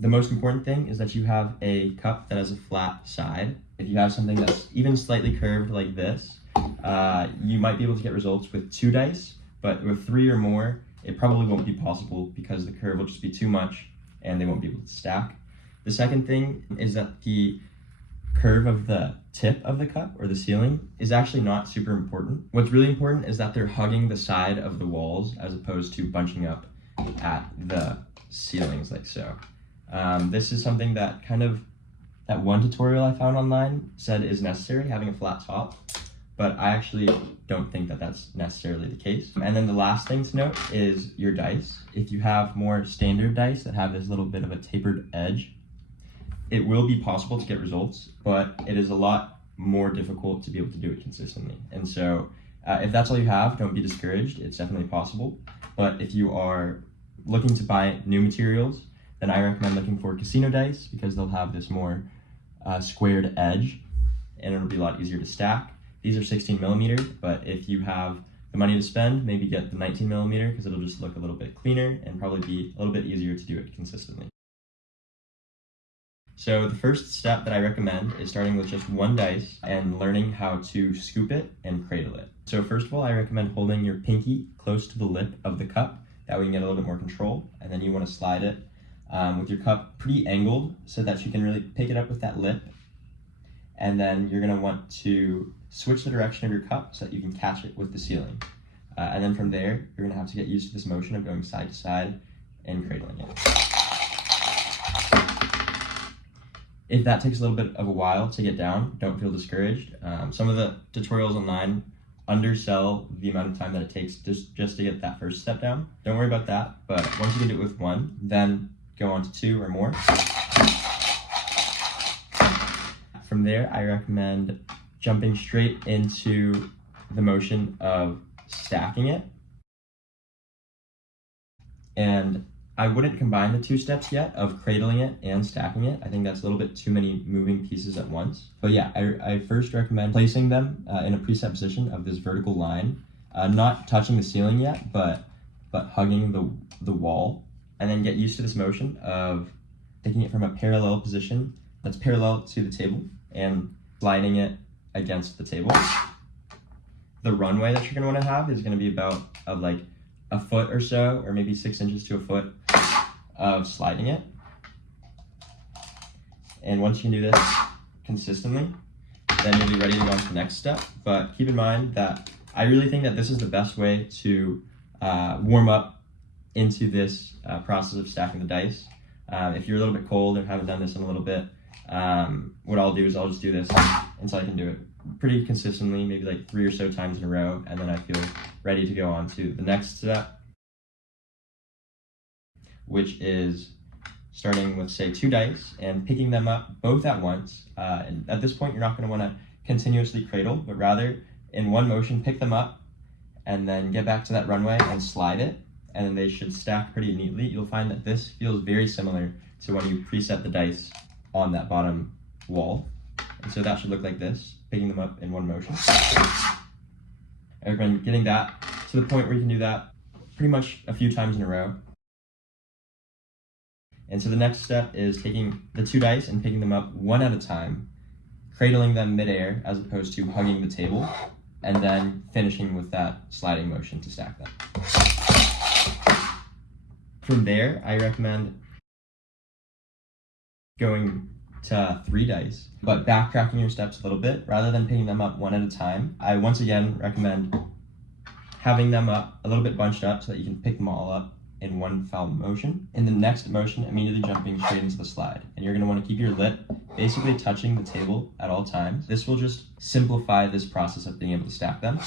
The most important thing is that you have a cup that has a flat side. If you have something that's even slightly curved like this, you might be able to get results with 2 dice, but with 3 or more, it probably won't be possible because the curve will just be too much and they won't be able to stack. The second thing is that the curve of the tip of the cup or the ceiling is actually not super important. What's really important is that they're hugging the side of the walls as opposed to bunching up at the ceilings like so. This is something that that one tutorial I found online said is necessary, having a flat top, but I actually don't think that that's necessarily the case. And then the last thing to note is your dice. If you have more standard dice that have this little bit of a tapered edge, it will be possible to get results, but it is a lot more difficult to be able to do it consistently. And so if that's all you have, don't be discouraged. It's definitely possible. But if you are looking to buy new materials, then I recommend looking for casino dice because they'll have this more squared edge and it'll be a lot easier to stack. These are 16 millimeter, but if you have the money to spend, maybe get the 19 millimeter because it'll just look a little bit cleaner and probably be a little bit easier to do it consistently. So the first step that I recommend is starting with just 1 dice and learning how to scoop it and cradle it. So first of all, I recommend holding your pinky close to the lip of the cup. That way you can get a little bit more control. And then you want to slide it with your cup pretty angled so that you can really pick it up with that lip. And then you're going to want to switch the direction of your cup so that you can catch it with the ceiling. And then from there, you're going to have to get used to this motion of going side to side and cradling it. If that takes a little bit of a while to get down, don't feel discouraged. Some of the tutorials online undersell the amount of time that it takes just to get that first step down. Don't worry about that, but once you can do it with 1, then go on to 2 or more. From there, I recommend jumping straight into the motion of stacking it. And I wouldn't combine the 2 steps yet of cradling it and stacking it. I think that's a little bit too many moving pieces at once. But yeah, I first recommend placing them in a preset position of this vertical line, not touching the ceiling yet, but hugging the wall. And then get used to this motion of taking it from a parallel position that's parallel to the table and sliding it against the table. The runway that you're going to want to have is going to be about like a foot or so, or maybe 6 inches to a foot of sliding it. And once you can do this consistently, then you'll be ready to go on to the next step. But keep in mind that I really think that this is the best way to warm up into this process of stacking the dice. If you're a little bit cold or haven't done this in a little bit, what I'll do is I'll just do this until I can do it pretty consistently, maybe like 3 or so times in a row, and then I feel ready to go on to the next step, which is starting with, say, 2 dice and picking them up both at once. And at this point, you're not going to want to continuously cradle, but rather in one motion, pick them up and then get back to that runway and slide it, and then they should stack pretty neatly. You'll find that this feels very similar to when you preset the dice on that bottom wall. And so that should look like this, picking them up in one motion. I recommend getting that to the point where you can do that pretty much a few times in a row. And so the next step is taking the 2 dice and picking them up one at a time, cradling them midair as opposed to hugging the table, and then finishing with that sliding motion to stack them. From there, I recommend going to 3 dice, but backtracking your steps a little bit. Rather than picking them up one at a time, I once again recommend having them up a little bit bunched up so that you can pick them all up in one foul motion. In the next motion, immediately jumping straight into the slide. And you're going to want to keep your lip basically touching the table at all times. This will just simplify this process of being able to stack them.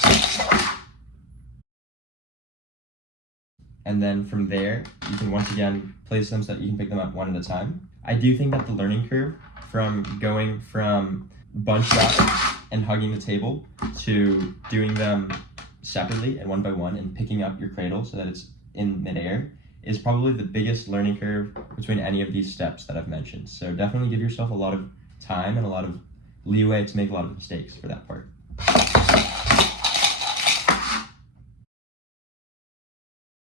And then from there, you can once again place them so that you can pick them up one at a time. I do think that the learning curve from going from bunched up and hugging the table to doing them separately and one by one and picking up your cradle so that it's in midair is probably the biggest learning curve between any of these steps that I've mentioned. So definitely give yourself a lot of time and a lot of leeway to make a lot of mistakes for that part.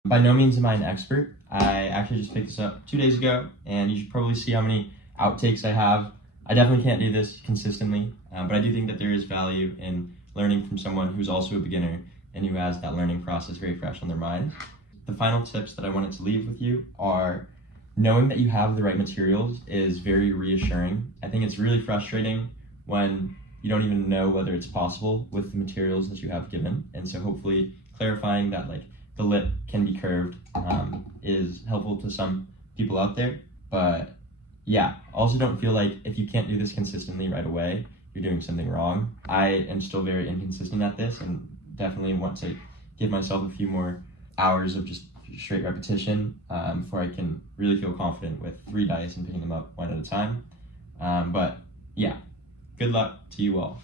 By no means am I an expert. I actually just picked this up 2 days ago, and you should probably see how many outtakes I have. I definitely can't do this consistently, but I do think that there is value in learning from someone who's also a beginner and who has that learning process very fresh on their mind. The final tips that I wanted to leave with you are knowing that you have the right materials is very reassuring. I think it's really frustrating when you don't even know whether it's possible with the materials that you have given. And so hopefully clarifying that like the lip can be curved is helpful to some people out there. But yeah, also don't feel like if you can't do this consistently right away, you're doing something wrong. I am still very inconsistent at this and definitely want to give myself a few more hours of just straight repetition before I can really feel confident with 3 dice and picking them up one at a time. But yeah, good luck to you all.